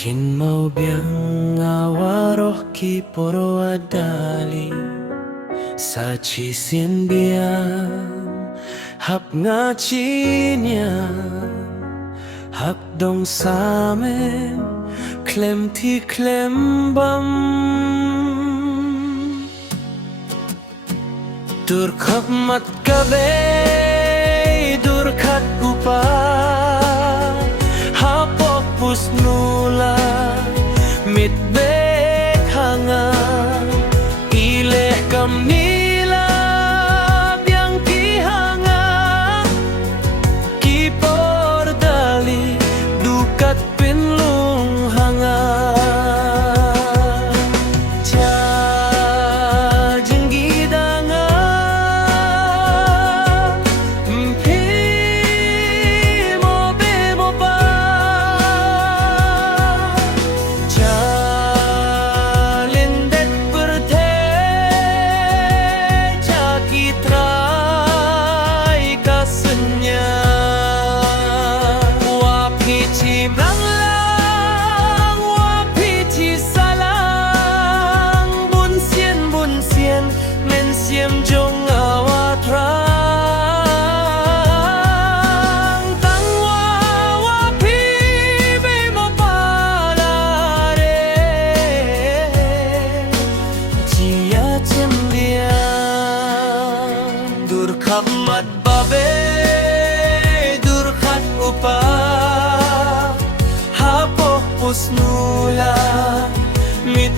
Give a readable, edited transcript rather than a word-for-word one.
Kin mau biang awaroh ki poro adali sa chisien biang hap ngachinya hap dong samen klem ti klem bam dur khap mat kabe dur khat upa hapok pusnula mit bek hanga ileh kam nila biang ki hanga ki pordali dukat pinlung hanga cha jenggi danga mpi mo be mo pa cha lindet berte cha kitrai kasenya wapi chimrang lang wapi chi salang bun sien men siem jong awatrang tang wapi be mo pala re chia chem dia dur khap mat babe dur khat upa hapo pusnula mit